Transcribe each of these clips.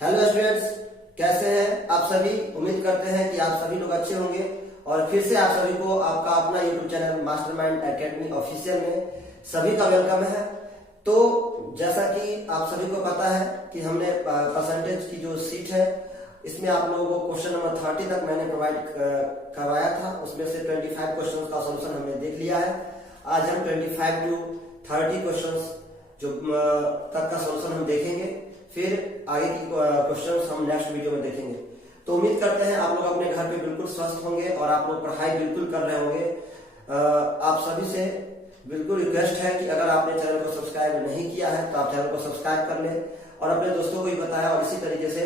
Hello students, कैसे हैं आप सभी। उम्मीद करते हैं कि आप सभी लोग अच्छे होंगे और फिर से आप सभी को आपका अपना YouTube channel mastermind academy official में सभी का वेलकम है। तो जैसा कि आप सभी को पता है कि हमने परसेंटेज की जो सीट है इसमें आप लोगों को क्वेश्चन नंबर 30 तक मैंने प्रोवाइड करवाया था। उसमें से 25 क्वेश्चन का सॉल्यूशन हमने देख लिया है। आज हम 25 टू 30 क्वेश्चन जो तक का सॉल्यूशन हम देखेंगे, फिर आगे की क्वेश्चंस हम नेक्स्ट वीडियो में देखेंगे। तो उम्मीद करते हैं आप लोग अपने घर पे बिल्कुल स्वस्थ होंगे और आप लोग पढ़ाई बिल्कुल कर रहे होंगे। आप सभी से बिल्कुल रिक्वेस्ट है कि अगर आपने चैनल को सब्सक्राइब नहीं किया है तो आप चैनल को सब्सक्राइब कर लें और अपने दोस्तों को भी बताएं और इसी तरीके से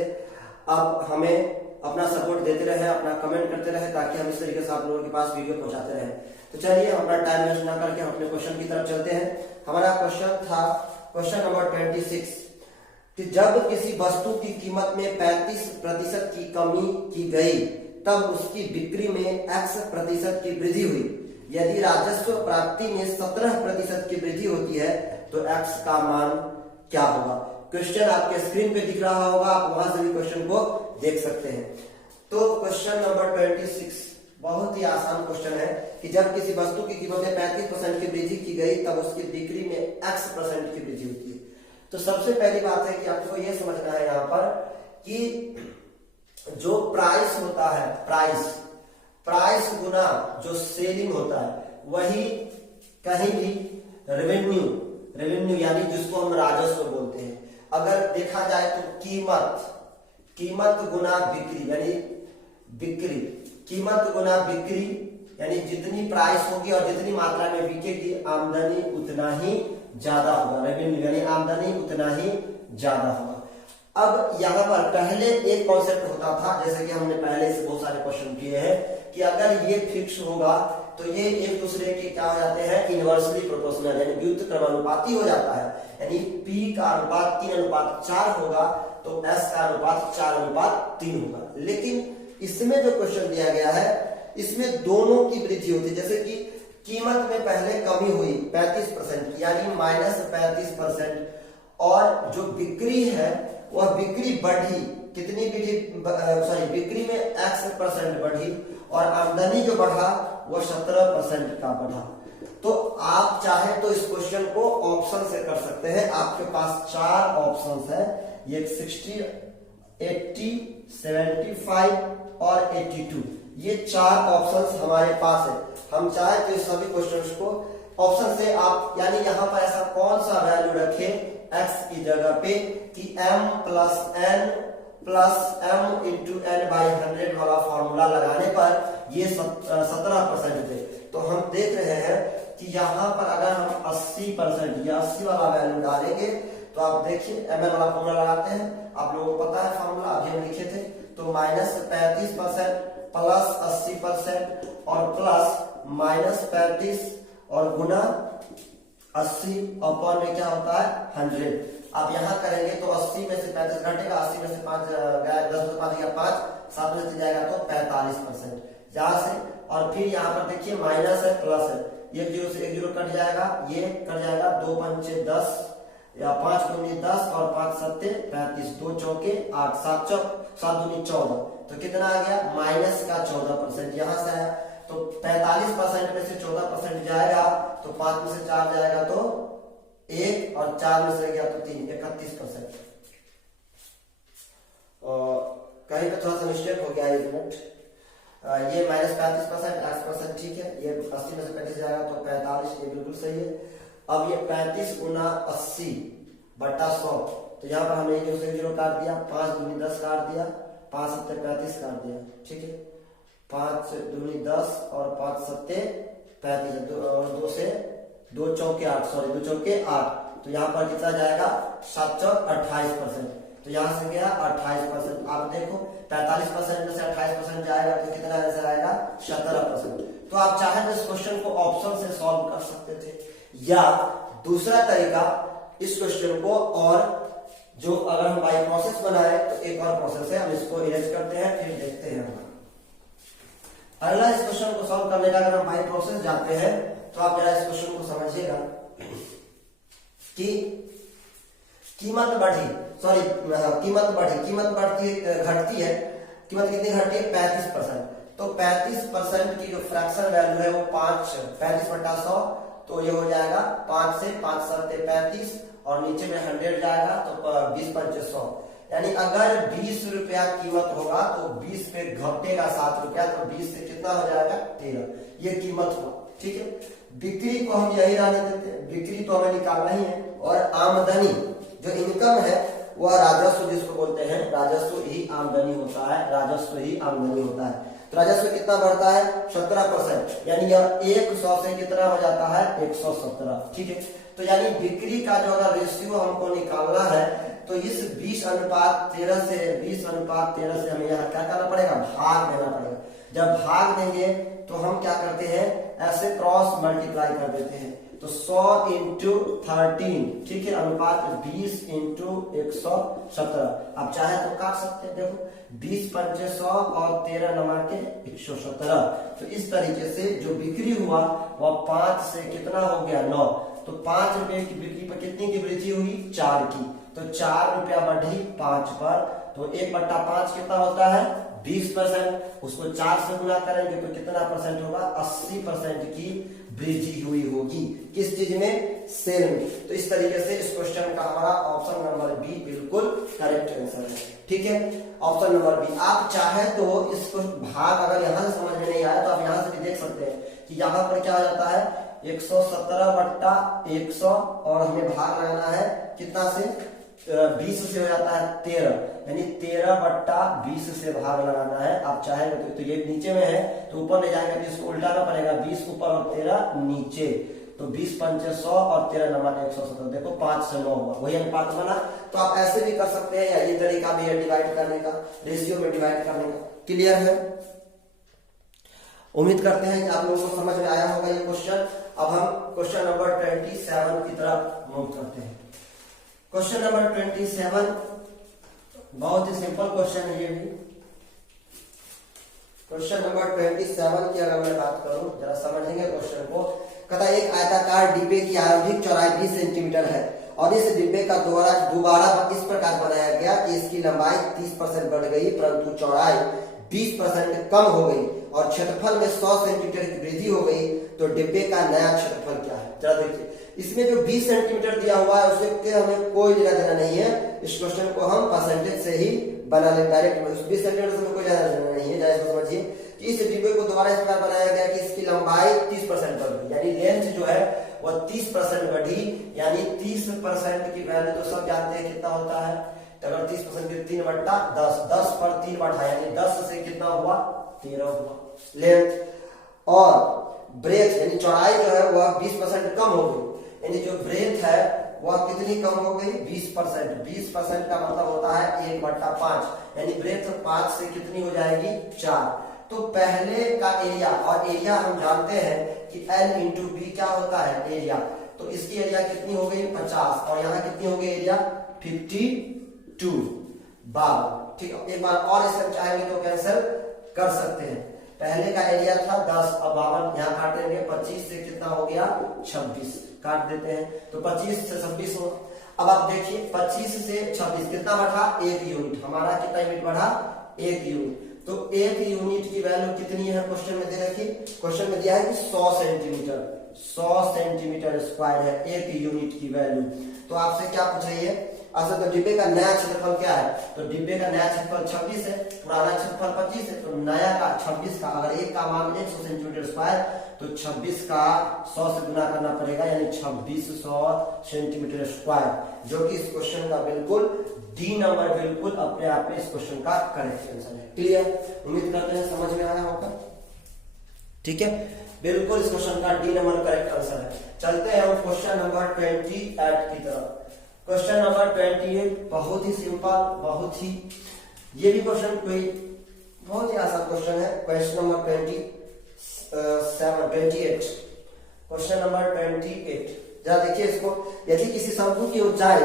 आप हमें अपना सपोर्ट देते रहे, अपना कमेंट करते रहे ताकि हम इस तरीके से आप लोगों के पास वीडियो पहुंचाते रहे। तो चलिए हम अपना टाइम वेस्ट ना करके हम अपने क्वेश्चन की तरफ चलते हैं। हमारा क्वेश्चन था क्वेश्चन नंबर 26 कि जब किसी वस्तु की कीमत में 35% की कमी की गई तब उसकी बिक्री में x% की वृद्धि हुई। यदि राजस्व प्राप्ति में 17% की वृद्धि होती है तो x का मान क्या होगा। क्वेश्चन आपके स्क्रीन पे दिख रहा होगा, आप वहां से भी क्वेश्चन को देख सकते हैं। तो क्वेश्चन नंबर 26 बहुत ही आसान क्वेश्चन है कि जब किसी वस्तु की कीमत में 35% की वृद्धि की गई तब उसकी बिक्री में x% की वृद्धि होती है। तो सबसे पहली बात है कि आपको यह समझना है यहाँ पर कि जो प्राइस होता है, प्राइस गुना जो सेलिंग होता है वही कहीं भी रेवेन्यू यानी जिसको हम राजस्व बोलते हैं। अगर देखा जाए तो कीमत गुना बिक्री यानी कीमत गुना बिक्री यानी जितनी प्राइस होगी और जितनी मात्रा में बिकेगी आमदनी उतना ही ज्यादा होगा। रेवेन्यू यानी आमदनी उतना ही ज्यादा होगा। अब यहाँ पर पहले एक कॉन्सेप्ट होता था, जैसे कि हमने पहले से बहुत सारे क्वेश्चन किए हैं, कि अगर ये फिक्स होगा तो ये एक दूसरे के क्या हो जाते हैं, इनवर्सली प्रोपोर्शनल यानी व्युत्क्रम क्रमानुपाती हो जाता है। यानी P का अनुपात 3:4 होगा तो S का अनुपात 4:3 होगा। लेकिन इसमें जो क्वेश्चन दिया गया है इसमें दोनों की वृद्धि होती है। जैसे कि कीमत में पहले कमी हुई 35% की यानी -35% और जो बिक्री है वह बिक्री बढ़ी, कितनी बिक्री में x% बढ़ी और आमदनी जो बढ़ा वह 17% का बढ़ा। तो आप चाहे तो इस क्वेश्चन को ऑप्शन से कर सकते हैं। आपके पास 4 ऑप्शंस है, ये 60, 80, 75 और 82, ये 4 ऑप्शंस हमारे पास है। हम चाहे तो इस सभी क्वेश्चंस को ऑप्शन से आप यानी यहाँ पर ऐसा कौन सा वैल्यू रखें x की जगह पे कि m plus n plus m into n by 100 वाला फॉर्मूला लगाने पर ये 17% थे। तो हम देख रहे हैं कि यहाँ पर अगर हम 80% या 80 वाला वैल्यू डालेंगे तो आप देखिए ml वाला फॉर्मूला लगाते हैं, आप लोगों को पता है फॉर्मूला अभी हम लिखे थे। तो -35% प्लस 80% और प्लस -35 और गुना 80 अपॉन में क्या होता है 100। आप यहाँ करेंगे तो 80 में से 35 घटेगा, 80 में से 5 गया, 10 में 5 गया 5, 7 में से जाएगा तो 45% यहाँ से। और फिर यहाँ पर देखिए माइनस है प्लस है, एक जीरो से एक जीरो कट जाएगा, ये कट जाएगा, 2 पंचे 10 या 5 दूनी 10 और 5 सत्ते 35, 2 चौके 8, 7 दूनी 14, तो कितना आ गया -14%। यहाँ से आया तो 45% में से 14% जाएगा तो 5 में से 4 जाएगा तो 1 और 4 में से गया तो 3, 31%। कहीं पे थोड़ा सा मिस्टेक हो गया, 1 मिनट, ये -35% 8% ठीक है। ये 80 में से 35 जाएगा तो 45, ये बिल्कुल सही है। अब ये 35 गुना 80 बट्टा 100, तो यहाँ पर हमने एक जीरो काट दिया, 5 दूनी 10 काट दिया, 5 सत्ते 35 काट दिया, ठीक है। 5 दूनी 10 और 5 सत्ते 35 और 2 से 2 चौके 8, सॉरी 2 चौके 8, तो यहाँ पर कितना जाएगा 7 चौक 28%। तो यहाँ से गया 28%। आप देखो 45% में से 28% जाएगा तो कितना आंसर आएगा 17%। तो आप चाहे तो इस क्वेश्चन को ऑप्शन से सॉल्व कर सकते थे, या दूसरा तरीका इस क्वेश्चन को, और जो अगर हम बाई प्रोसेस बनाए तो एक और प्रोसेस है, हम इसको इरेज करते हैं फिर देखते हैं। अगला इस क्वेश्चन को सॉल्व करने का अगर हम बाई प्रोसेस जाते हैं तो आप जरा इस क्वेश्चन को समझिएगा कि कीमत बढ़ी, सॉरी कीमत बढ़ी, कीमत बढ़ती घटती है, कीमत कितनी घटती है 35%। तो 35% की जो फ्रैक्शन वैल्यू है वो 35/100, तो ये हो जाएगा 5 से 5 सत्ते 35 और नीचे में 100 जाएगा तो 20/500। यानी अगर 20 रुपया कीमत होगा तो 20 पे घटेगा 7 रुपया, तो 20 से कितना हो जाएगा 13, ये कीमत हुआ। ठीक है, बिक्री को हम यही रहने देते हैं, बिक्री तो हमें निकालना ही है। और आमदनी जो इनकम है वह राजस्व जिसको बोलते हैं, राजस्व ही आमदनी होता है, राजस्व ही आमदनी होता है। तो राजस्व कितना बढ़ता है 17%, यानी यह 100 से कितना हो जाता है 117। ठीक है, तो यानी बिक्री का जो अगर रेशियो हमको निकालना है तो इस 20/13 से 20/13 से हमें यहाँ क्या करना पड़ेगा, भाग देना पड़ेगा। जब भाग देंगे तो हम क्या करते हैं, ऐसे क्रॉस मल्टीप्लाई कर देते हैं, तो 100 × 13, ठीक है, अनुपात 20 × 117। आप चाहे तो काट सकते हैं, देखो 20×500 और 13 नमा के 117। तो इस तरीके से जो बिक्री हुआ वह 5 से कितना हो गया 9, तो 5 रुपए की बिक्री पर कितनी की वृद्धि हुई 4 की, तो 4 रुपया बढ़ी 5 पर, तो 1/5 कितना होता है 20%। उसको 4 से गुना करेंगे तो कितना परसेंट होगा 80% की वृद्धि हुई होगी, किस चीज में, सेल में। तो इस तरीके से इस क्वेश्चन का हमारा ऑप्शन नंबर बी बिल्कुल करेक्ट आंसर है। ठीक है, ऑप्शन नंबर बी। आप चाहे तो इसको भाग अगर यहां से समझ में नहीं आया तो आप यहां से भी देख सकते हैं कि यहाँ पर क्या हो जाता है 117/100 और हमें भाग लगाना है कितना से 20 से हो जाता है 13, यानी 13/20 से भाग लगाना है। आप चाहेंगे तो ये नीचे में है तो ऊपर ले जाएंगे तो इसको उल्टाना पड़ेगा, 20 ऊपर और 13 नीचे, तो 20×500 और 13 नमा 117, देखो 5 से 9 हुआ, वही अनुपात बना। तो आप ऐसे भी कर सकते हैं, या ये तरीका भी है डिवाइड करने का, रेशियो में डिवाइड करने का। क्लियर है, उम्मीद करते हैं कि आप लोगों को समझ में आया होगा ये क्वेश्चन। अब हम क्वेश्चन नंबर 27 की तरफ मूव करते हैं। क्वेश्चन नंबर 27 बहुत ही सिंपल क्वेश्चन है ये भी। क्वेश्चन नंबर 27 की अगर मैं बात करूं, जरा समझेंगे क्वेश्चन को। कहता है एक आयताकार डिब्बे की आरंभिक चौड़ाई 20 सेंटीमीटर है और इस डिब्बे का दोबारा इस प्रकार बनाया गया कि इसकी लंबाई 30% बढ़ गई परंतु चौड़ाई 20% कम हो गई और क्षेत्रफल में 100 सेंटीमीटर की वृद्धि हो गई, तो डिब्बे का नया क्षेत्रफल क्या है। जरा देखिए, इसमें जो 20 सेंटीमीटर दिया हुआ है उसके हमें कोई लेना देना नहीं है। इस क्वेश्चन को हम परसेंटेज से ही बना ले डायरेक्ट, उस 20 सेंटीमीटर से कोई लेना देना नहीं है। जैसे समझिए कि इस डिब्बे को दोबारा इस प्रकार बनाया गया कि इसकी लंबाई 30% बढ़ गई, यानी लेंथ जो है वह 30% बढ़ी, यानी 30% की वैल्यू तो सब जानते हैं कितना होता है। तो अगर 30% की 3/10, 10 पर 3 बढ़ा, यानी 10 से कितना हुआ 13 हुआ लेंथ। और ब्रेथ यानी चौड़ाई जो है वह 20% कम हो गई, यानी जो ब्रेथ है वह कितनी कम हो गई 20%। 20% का मतलब होता है 1/5, यानी ब्रेथ 5 से कितनी हो जाएगी 4। तो पहले का एरिया, और एरिया हम जानते हैं कि L × B क्या होता है एरिया, तो इसकी एरिया कितनी हो गई 50 और यहाँ कितनी हो गई एरिया 52 बार। ठीक है, एक बार और इसका चाहेंगे तो कैंसिल कर सकते हैं। पहले का एरिया था 10, अब 52 यहाँ काटेंगे, 25 से कितना हो गया 26, काट देते हैं तो 25 से 26 हो। अब आप देखिए 25 से 26 कितना बढ़ा 1 यूनिट, हमारा कितना यूनिट बढ़ा 1 यूनिट। तो 1 यूनिट की वैल्यू कितनी है क्वेश्चन में दे रखी, क्वेश्चन में दिया है कि 100 सेंटीमीटर, 100 सेंटीमीटर स्क्वायर है 1 यूनिट की वैल्यू। तो आपसे क्या पूछ रही है, अच्छा तो डिब्बे का नया क्षेत्रफल क्या है, तो डिब्बे का नया क्षेत्रफल 26 है, पुराना क्षेत्रफल 25 है, तो नया का 26 का, अगर एक का मान 100 सेंटीमीटर स्क्वायर तो 26 का 100 से गुना करना पड़ेगा, यानी 2600 सेंटीमीटर स्क्वायर, जो कि इस क्वेश्चन का बिल्कुल डी नंबर बिल्कुल अपने आप में इस क्वेश्चन का करेक्ट आंसर है। क्लियर, उम्मीद करते हैं समझ में आया होगा। ठीक है, बिल्कुल इस क्वेश्चन का डी नंबर करेक्ट आंसर है। चलते हैं हम क्वेश्चन नंबर 28 की तरफ। क्वेश्चन नंबर 28 बहुत ही सिंपल, बहुत ही, ये भी क्वेश्चन कोई बहुत ही आसान क्वेश्चन है। क्वेश्चन नंबर 28, क्वेश्चन नंबर 28, जरा देखिए इसको। यदि किसी शंकु की ऊंचाई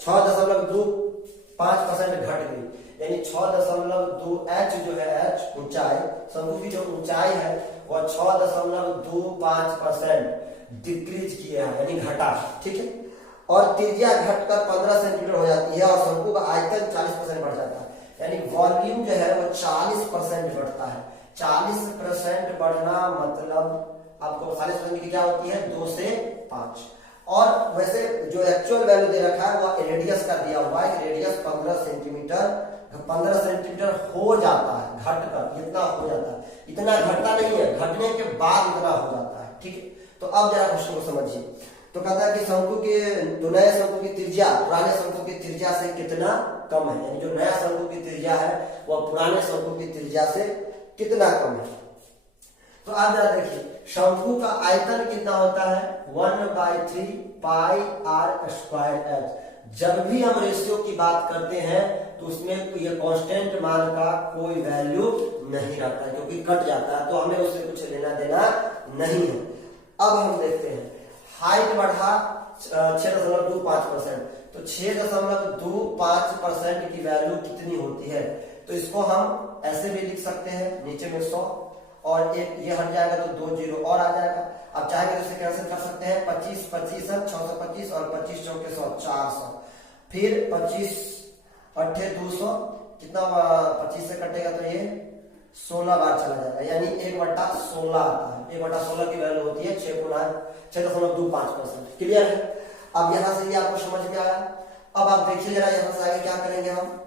6.25% घट गई, यानी 6.2h जो है h ऊंचाई, शंकु की जो ऊंचाई है वह 6.25% डिक्रीज किया है, यानी घटा। ठीक है, और त्रिज्या घटकर 15 सेंटीमीटर हो जाती है और शंकु का आयतन 40% बढ़ जाता है। यानी वॉल्यूम जो है वो 40% बढ़ता है। 40% बढ़ना मतलब आपको 40% की क्या होती है, 2 से 5। और वैसे जो एक्चुअल वैल्यू दे रखा है वो रेडियस का दिया हुआ है, रेडियस 15 सेंटीमीटर हो जाता है, घटकर इतना हो जाता है। इतना घटता नहीं है, घटने के बाद इतना हो जाता है। ठीक है, तो अब जरा क्वेश्चन को समझिए। तो कहता है कि शंकु के जो नए शंकु की त्रिज्या पुराने शंकु की त्रिज्या से कितना कम है, यानी जो नया शंकु की त्रिज्या है वह पुराने शंकु की त्रिज्या से कितना कम है। तो आप जरा देखिए, शंकु का आयतन कितना होता है, 1/3 पाई आर स्क्वायर एच। जब भी हम रेशियो की बात करते हैं तो उसमें ये कांस्टेंट मान का कोई वैल्यू नहीं रहता है, क्योंकि कट जाता है, तो हमें उससे कुछ लेना देना नहीं है। अब हम देखते हैं, हाइट बढ़ा 6.25%, तो 6.25% की वैल्यू कितनी होती है, तो इसको हम ऐसे भी लिख सकते हैं, नीचे में 100 और एक ये हट जाएगा तो 2 जीरो और आ जाएगा। अब चाहेंगे तो इसे कैंसिल कर सकते हैं, 25 25 है 625 और 25 चौके 100 400, फिर 25 अट्ठे 200 कितना 25 से कटेगा तो ये 16 बार चला जाएगा, यानी 1/16 आता है। 1/16 की वैल्यू होती है 6.25%। क्लियर है। अब यहां से ये आपको समझ में आया। अब आप देखिए जरा, यहां से आगे क्या करेंगे हम,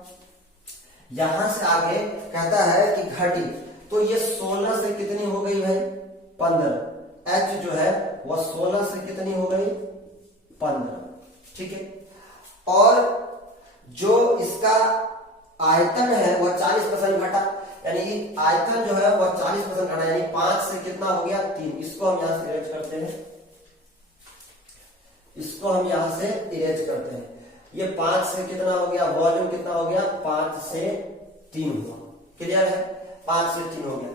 यहां से आगे कहता है कि घटी, तो ये 16 से कितनी हो गई भाई, 15। एच जो है वह 16 से कितनी हो गई, 15। ठीक है, और जो इसका आयतन है वह 40% घटा, यानी आयतन जो है वह 40% घटा, यानी 5 से कितना हो गया, 3। इसको हम यहां से इरेज करते हैं, इसको हम यहां से इरेज करते हैं। ये 5 से कितना हो गया, वॉल्यूम कितना हो गया, 5 से 3 हुआ। क्लियर है, 5 से 3 हो गया।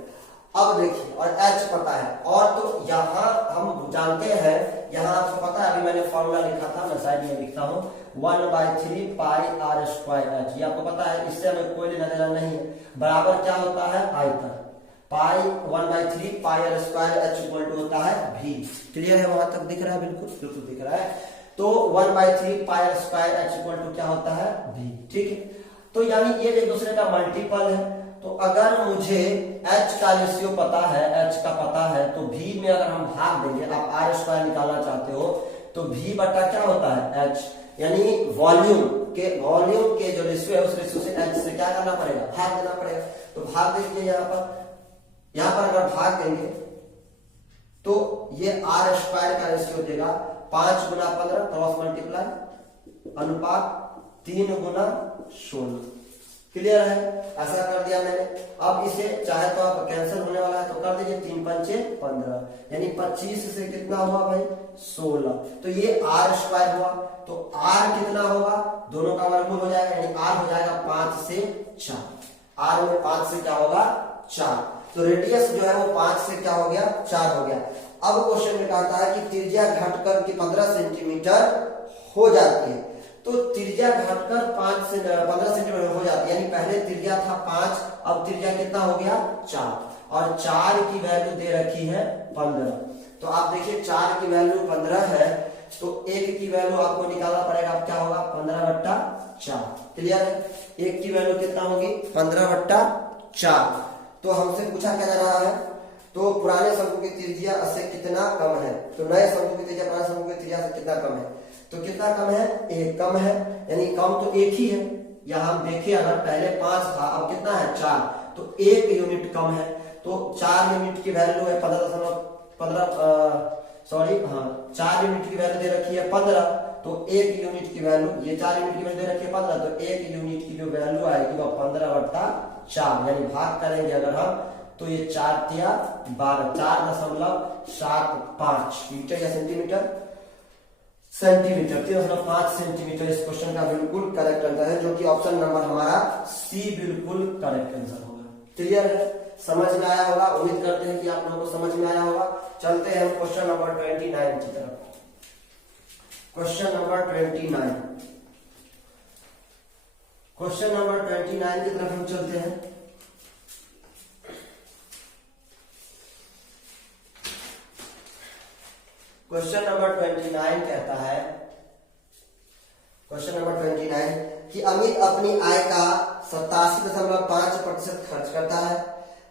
अब देखिए, और एच पता है, और तो यहां हम जानते हैं, यहां आपको पता है, अभी मैंने फॉर्मूला लिखा था, मैं साइड में लिखता हूं, 1/3 पाई आर स्क्वायर एच। ये आपको पता है, इससे हमें कोई लेना देना नहीं है। बराबर क्या होता है, आयतन, pi 1/3 pi r square h equal to होता है v। क्लियर है, वहां तक दिख रहा है, बिल्कुल बिल्कुल दिख रहा है। तो 1/3 pi r square h equal to क्या होता है, v। ठीक है, तो यानी ये एक दूसरे का मल्टीपल है। तो अगर मुझे h का रेशियो पता है, h का पता है, तो v में अगर हम भाग देंगे, आप आर स्क्वायर निकालना चाहते हो तो v बटा क्या होता है, h, यानी वॉल्यूम के जो रेशियो है उस रेशियो से h से क्या करना पड़ेगा, भाग देना पड़ेगा। तो भाग देंगे, यहां पर अगर भाग देंगे तो ये आर स्क्वायर का रेशियो देगा 5 गुना 15 क्रॉस मल्टीप्लाई अनुपात 3 गुना 16। क्लियर है, ऐसा कर दिया मैंने। अब इसे चाहे तो आप कैंसिल होने वाला है तो कर दीजिए, 3 पंचे 15, यानी 25 से कितना हुआ भाई, 16। तो ये आर स्क्वायर हुआ, तो आर कितना होगा, दोनों का वर्गमूल हो जाएगा, यानी आर हो जाएगा 5 से 4। आर में 5 से क्या होगा, 4। तो रेडियस जो है वो 5 से क्या हो गया, 4 हो गया। अब क्वेश्चन में कहता है कि त्रिज्या घटकर के 15 सेंटीमीटर हो जाती है। तो त्रिज्या घटकर 5 से 15 सेंटीमीटर हो जाती है, यानी पहले त्रिज्या था 5, अब त्रिज्या कितना हो गया, 4, और 4 की वैल्यू दे रखी है 15। तो आप देखिए 4 की वैल्यू 15 है, तो 1 की वैल्यू आपको निकालना पड़ेगा, अब क्या होगा, 15/4। क्लियर है, 1 की वैल्यू कितना होगी, 15/4। तो हमसे पूछा क्या जा रहा है, तो पुराने शंकु की त्रिज्या से कितना कम है, तो नए शंकु की त्रिज्या पुराने शंकु की त्रिज्या से कितना कम है, तो कितना कम है, 1 कम है, यानी कम तो 1 ही है। यहां हम देखिए, अगर पहले 5 था, अब कितना है, 4, तो 1 यूनिट कम है। तो 4 यूनिट की वैल्यू है 4 यूनिट की वैल्यू दे रखी है 15, तो 1 यूनिट की वैल्यू, ये 4 यूनिट की वैल्यू दे रखी है 15, तो 1 यूनिट की जो वैल्यू आएगी वो 15/4, यानी भाग करेंगे अगर हम, तो ये 4 तिया 12, 4.75 मीटर या सेंटीमीटर, 3.5 सेंटीमीटर इस क्वेश्चन का बिल्कुल करेक्ट आंसर है, जो कि ऑप्शन नंबर हमारा सी बिल्कुल करेक्ट आंसर होगा। क्लियर है, समझ में आया होगा, उम्मीद करते हैं कि आप लोगों को समझ में आया होगा। चलते हैं क्वेश्चन नंबर 29 की तरफ। क्वेश्चन नंबर 29, क्वेश्चन नंबर 29 की तरफ हम चलते हैं। क्वेश्चन नंबर 29 कहता है क्वेश्चन नंबर 29 कि अमित अपनी आय का 87.5% खर्च करता है।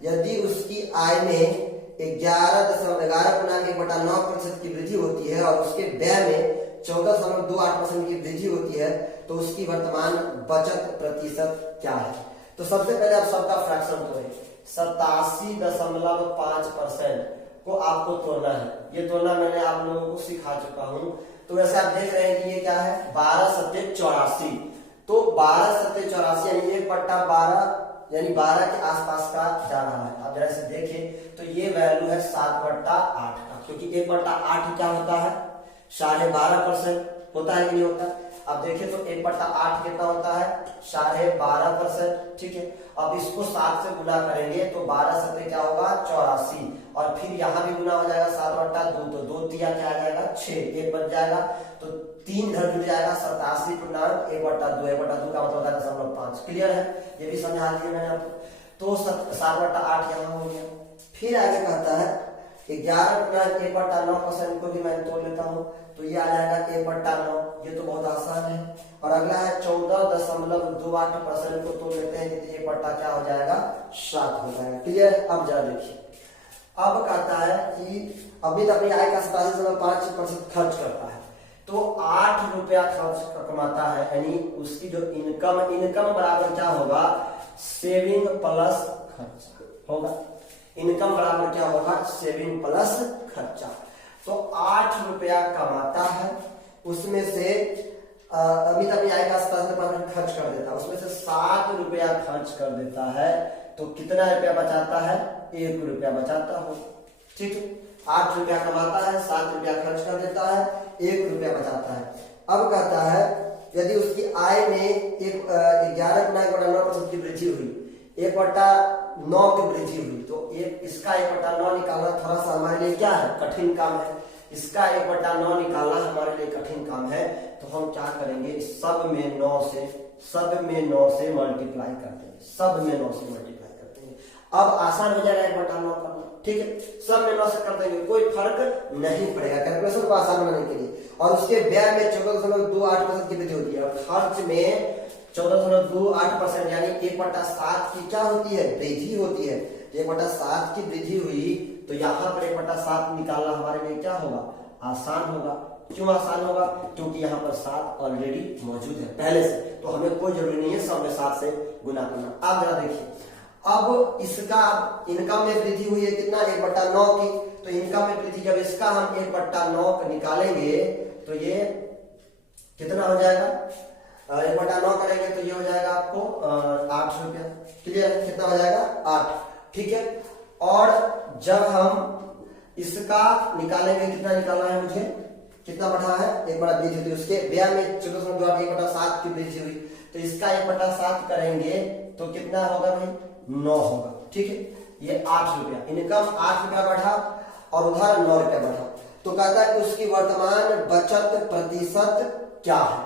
यदि उसकी आय में 11.1/9% की वृद्धि होती है और उसके व्यय में 14.28% की वृद्धि होती है तो उसकी वर्तमान बचत प्रतिशत क्या है? तो सबसे पहले आप सबका फ्रैक्शन तोड़ें। 87.5% को आपको तोड़ना है। ये तोड़ना मैंने आप लोगों को सिखा चुका हूं। तो वैसे आप देख रहे हैं कि ये क्या है, 12/84। तो 12/84 यानी 1/12 यानी 12 के आसपास का जा रहा है। आप जरा से देखिए तो ये वैल्यू है 7/8 का, क्योंकि 1/8 क्या होता है, 12.5% होता है कि नहीं होता। अब देखिए तो 1/8 कितना होता है, 12.5%। ठीक है, अब इसको 7 से गुना करेंगे तो 12 7 क्या होगा, 84। और फिर यहाँ भी गुना हो जाएगा 7/2, तो 2 तिया क्या आ जाएगा, 6, 1 बच जाएगा तो 3 घर जुड़ जाएगा, 87.1/2। 1/2 का मतलब होता है 0.5। क्लियर है, ये भी समझा दिया मैंने आपको। तो 7/8 यहाँ हो गया। फिर आगे कहता है 11/1/9% को भी मैं तोड़ लेता हूँ तो ये आ जाएगा 1/9। ये तो बहुत आसान है। और अगला है 14.28% को तोड़ लेते हैं तो 1/, क्या हो जाएगा, 7 हो जाएगा। क्लियर, अब जरा देखिए। अब कहता है कि अमित अपनी आय का 87.5% खर्च करता है, तो 8 रुपया खर्च कमाता है, यानी उसकी जो इनकम बराबर क्या होगा, सेविंग प्लस खर्चा होगा। इनकम बराबर क्या होगा, सेविंग प्लस खर्चा। तो 8 रुपया कमाता है, उसमें से अमित अपनी आय का 87% खर्च कर देता है, उसमें से 7 रुपया खर्च कर देता है, तो कितना रुपया बचाता है, 1 रुपया बचाता हो। ठीक है, 8 रुपया कमाता है, 7 रुपया खर्च कर देता है, 1 रुपया बचाता है। अब कहता है यदि उसकी आय में 11.9% की वृद्धि हुई, 1/9 की वृद्धि हुई, तो इसका 1/9 निकालना थोड़ा सा हमारे लिए क्या है, कठिन काम है। इसका 1/9 निकालना हमारे लिए कठिन काम है। तो हम क्या करेंगे, सब में 9 से मल्टीप्लाई कर देंगे। सब में 9 से मल्टीप्लाई करते हैं। अब आसान हो जाएगा 1/9 करना। ठीक है, सब में 9 से कर देंगे, कोई फर्क नहीं पड़ेगा कैलकुलेशन को आसान बनाने के लिए। और उसके व्यय में 14.28% की वृद्धि होती है और खर्च में 14.28% यानी 1/7 की क्या होती है, वृद्धि होती है। 1/7 की वृद्धि हुई तो यहाँ पर 1/7 निकालना हमारे लिए क्या होगा, आसान होगा। क्यों आसान होगा, क्योंकि यहाँ पर 7 ऑलरेडी मौजूद है पहले से, तो हमें कोई जरूरी नहीं है सब में 7 से गुना करना। आप जरा देखिए, अब इसका इनकम में वृद्धि हुई है कितना, 1/9 की। तो इनकम में वृद्धि जब इसका हम 1/9 निकालेंगे तो ये कितना हो जाएगा, 1/9 करेंगे तो ये हो जाएगा आपको 8 रुपया। क्लियर, कितना हो जाएगा, 8। ठीक है, और जब हम इसका निकालेंगे, कितना निकालना है मुझे, कितना बढ़ा है, 1/20 हुई, उसके व्यय में 14.1/7 की वृद्धि हुई, तो इसका 1/7 करेंगे तो कितना होगा भाई, 9 होगा। ठीक है, ये 8 रुपया, इनकम 8 रुपया बढ़ा और उधर 9 रुपया बढ़ा। तो कहता है कि उसकी वर्तमान बचत प्रतिशत क्या है,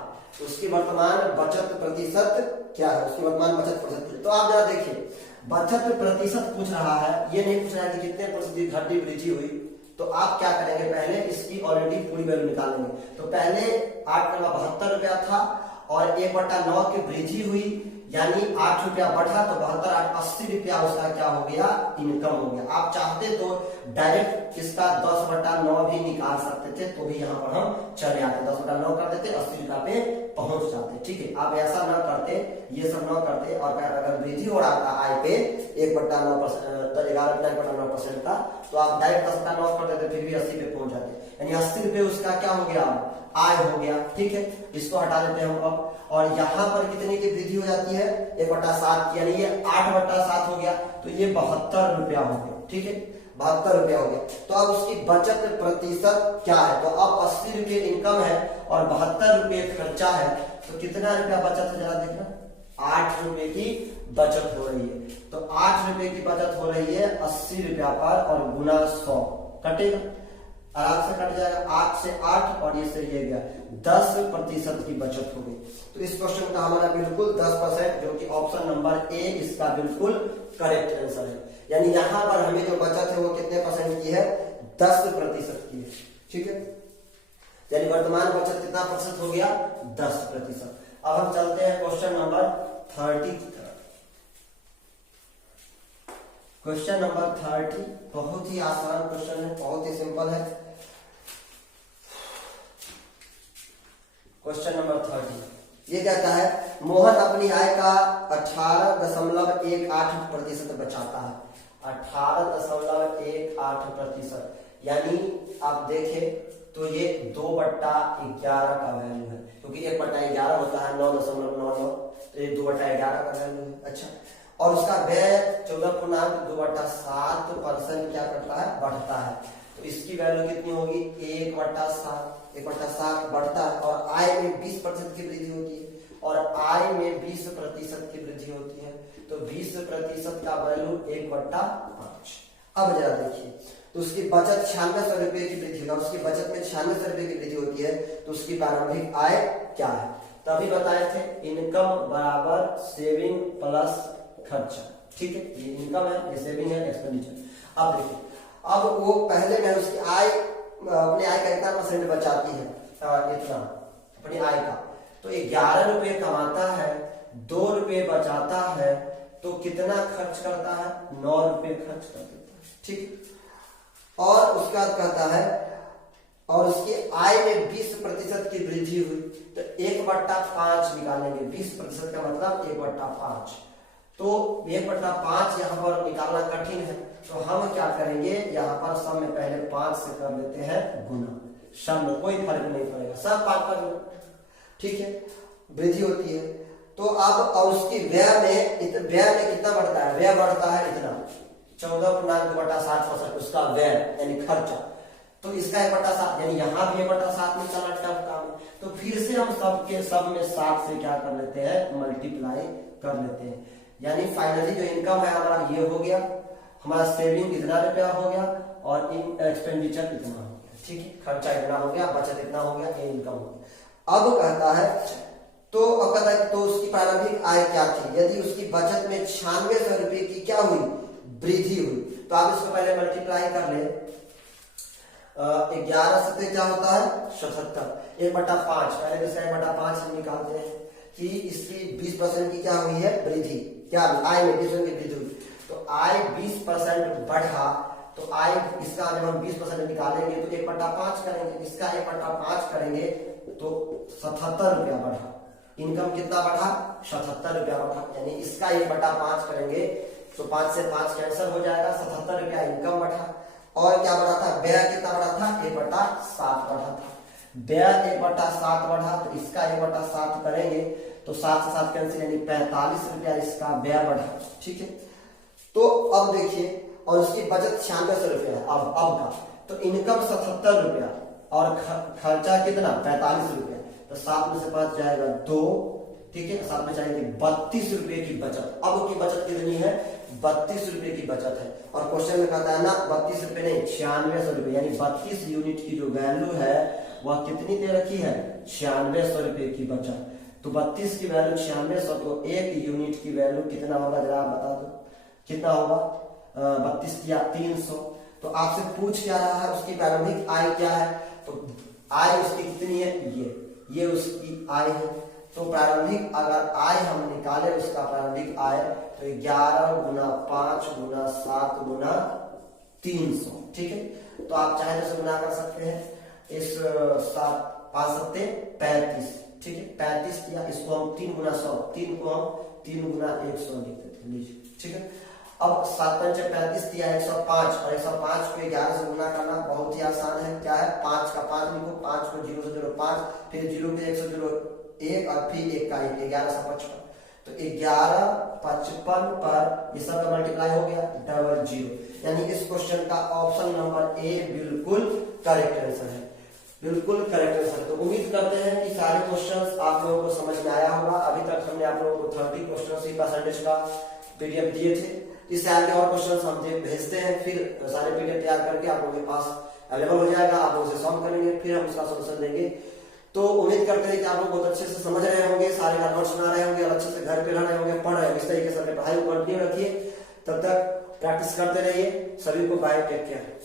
उसकी वर्तमान बचत प्रतिशत क्या है, उसकी वर्तमान बचत प्रतिशत। तो आप जरा देखिए, बचत प्रतिशत पूछ रहा है, ये नहीं पूछ रहा है कि कितने प्रतिशत घटी वृद्धि हुई। तो आप क्या करेंगे, पहले इसकी ऑलरेडी पूरी वैल्यू निकालेंगे। तो पहले 8 का 72 रुपया था और 1/9 की वृद्धि हुई, यानी 8 रुपया बढ़ा तो 72 8 80 रुपया उसका क्या हो गया, इनकम हो गया। आप चाहते तो डायरेक्ट इसका 10/9 भी निकाल सकते थे, तो भी यहाँ पर हम चले आते, 10/9 कर देते, 80 रुपया पे पहुंच जाते। ठीक है, आप ऐसा ना करते, ये सब ना करते, और अगर वृद्धि हो रहा था आय पे 11.9% का, तो आप डायरेक्ट 10/9 कर देते, फिर भी 80 पे पहुंच जाते, यानी 80 रुपये उसका क्या हो गया, आय हो गया। ठीक है, इसको हटा देते हैं हम अब। और यहाँ पर कितने की वृद्धि हो जाती है, 1/7 यानी ये 8/7 हो गया, तो ये 72 रुपया हो गया। ठीक है, 72 रुपया हो गया। तो अब उसकी बचत प्रतिशत क्या है, तो अब 80 रुपये इनकम है और 72 रुपये खर्चा है, तो कितना रुपया बचत है, जरा देखना, 8 रुपये की बचत हो रही है। तो 8 रुपये की बचत हो रही है 80 रुपया पर, और गुना 100 कटेगा, आराम से कट जाएगा। 8 से 8 और ये से ये गया, 10% की बचत हो गई। तो इस क्वेश्चन का हमारा बिल्कुल 10%, जो कि ऑप्शन नंबर ए इसका बिल्कुल करेक्ट आंसर है। यानी यहाँ पर हमें जो बचत है वो कितने परसेंट की है, 10% की है। ठीक है, यानी वर्तमान बचत कितना प्रतिशत हो गया, 10%। अब हम चलते हैं क्वेश्चन नंबर 30 की तरफ। क्वेश्चन नंबर 30 बहुत ही आसान क्वेश्चन है, बहुत ही सिंपल है। क्वेश्चन नंबर 30 ये कहता है मोहन अपनी आय का 18.18% बचाता है। 18.18%, यानी आप देखें तो ये 2/11 का वैल्यू है, क्योंकि 1/11 होता है 9.99, तो ये 2/11 का वैल्यू है। अच्छा, और उसका व्यय 14.2/7% क्या करता है, बढ़ता है। तो इसकी वैल्यू कितनी होगी, 1/7 बढ़ता है। और आय में 20% की वृद्धि होती है, और आय में 20% की वृद्धि होती है, तो 20% का वैल्यू 1/5। अब जरा देखिए, तो उसकी बचत 9600 रुपए की वृद्धि होगी, उसकी बचत में 9600 रुपए की वृद्धि होती है, तो उसकी प्रारंभिक आय क्या है। तभी बताए थे इनकम बराबर सेविंग प्लस खर्चा, ठीक है। ये इनकम है, ये सेविंग है, एक्सपेंडिचर। अब देखिए, अब वो पहले में उसकी आय, अपनी आय का कितना % बचाती है, इतना अपनी आय का, तो 11 रुपए कमाता है, 2 रुपए बचाता है, तो कितना खर्च करता है, 9 रुपए खर्च कर देता है, ठीक। और उसके बाद कहता है और उसकी आय में 20% की वृद्धि हुई, तो 1/5 निकालेंगे। 20% का मतलब 1/5, तो 1/5 यहाँ पर निकालना कठिन है, तो हम क्या करेंगे, यहाँ पर सब में पहले 5 से कर लेते हैं गुना। सब में कोई फर्क नहीं पड़ेगा, सब 5 कर लो, ठीक है। वृद्धि होती है, तो अब और उसकी व्यय में कितना बढ़ता है, व्यय बढ़ता है इतना 14.2/7%, उसका व्यय यानी खर्चा। तो इसका 1/7, यानी यहाँ भी 1/7 निकालना टफ काम है, तो फिर से हम सब में 7 से क्या कर लेते हैं, मल्टीप्लाई कर लेते हैं। यानी फाइनली जो इनकम है हमारा ये हो गया, हमारा सेविंग इतना रुपया हो गया, और एक्सपेंडिचर इतना हो गया, ठीक है। खर्चा इतना हो गया, बचत इतना हो गया, ये इनकम हो गया। अब कहता है तो उसकी प्रारंभिक आय क्या थी, यदि उसकी बचत में 9600 रुपए की क्या हुई, वृद्धि हुई, तो आप इसको पहले मल्टीप्लाई कर ले। 11 से क्या होता है, 77, 1/5, पहले इसका 1/5 हम निकालते हैं कि इसकी 20% की क्या हुई है, वृद्धि, क्या आय में 20% की वृद्धि हुई, तो आय 20% बढ़ा, तो आय इसका जब हम 20% निकालेंगे तो 1/5 करेंगे, इसका 1/5 करेंगे तो 77 रुपया बढ़ा। इनकम कितना बढ़ा, 77 रुपया बढ़ा, यानी इसका 1/5 करेंगे तो 5 से 5 कैंसिल हो जाएगा, 77 रुपया इनकम बढ़ा। और क्या बढ़ा था, व्यय कितना बढ़ा था, 1/7 बढ़ा था। व्यय 1/7 बढ़ा, तो इसका 1/7 करेंगे तो 7 से 7 कैंसिल, यानी 45 रुपया इसका व्यय बढ़ा, ठीक है। तो अब देखिए, और उसकी बचत 9600 रुपया है अब का, तो इनकम 77 रुपया और खर्चा कितना, 45 रुपया, तो 7 में से 5 जाएगा 2, ठीक है। 7 में जाएंगे 32 रुपए की बचत। अब की बचत कितनी है, 32 रुपए की बचत है। और क्वेश्चन में कहता है ना 32 रुपए नहीं, 9600 रुपए, यानी 32 यूनिट की जो वैल्यू है वह कितनी दे रखी है, 9600 रुपए की बचत। तो 32 की वैल्यू 9600, तो 1 यूनिट की वैल्यू कितना होगा, जरा आप बता दो कितना होगा, 32 या 300। तो आपसे पूछ क्या रहा है, उसकी प्रारंभिक आय क्या है, तो आय उसकी कितनी है, ये उसकी आय है। तो प्रारंभिक अगर आय हम निकाले, उसका प्रारंभिक आय, तो 11 गुना 5 गुना 7 गुना 300, ठीक है। तो आप चाहे तो गुना कर सकते हैं, इस 5 सत्ते 35, ठीक है। 35 किया, इसको हम 3 गुना 100, 3 को हम 3 गुना 100 लिख देते हैं, ठीक है। अब 7 पंचे 35 दिया 105, और 105 को 11 से गुना करना बहुत ही आसान है। क्या है, 5 का 5 लिखो, 5 को 0 से जोड़ो 5, फिर 0 के 1 से जोड़ो 1, और फिर 1 का 1, 1155। तो 1155 पर ये सब का मल्टीप्लाई हो गया 00, यानी इस क्वेश्चन का ऑप्शन नंबर ए बिल्कुल करेक्ट आंसर है, बिल्कुल करेक्ट आंसर। तो उम्मीद करते हैं कि सारे क्वेश्चंस आप लोगों को समझ में आया होगा। अभी तक हमने आप लोगों को 30 क्वेश्चन ही परसेंटेज का पीडीएफ दिए थे। इस साल के और क्वेश्चंस हम भेजते हैं, फिर सारे पीडीएफ तैयार करके आप लोगों के पास अवेलेबल हो जाएगा, आप लोग उसे सॉल्व करेंगे, फिर हम उसका सोल्यूशन देंगे। तो उम्मीद करते हैं कि आप लोग बहुत अच्छे से समझ रहे होंगे, सारे का नोट्स बना रहे होंगे, और अच्छे से घर पे रह रहे होंगे, पढ़ रहे होंगे। इस तरीके से अपनी पढ़ाई को कंटिन्यू रखिए, तब तक प्रैक्टिस करते रहिए। सभी को बाय, टेक केयर।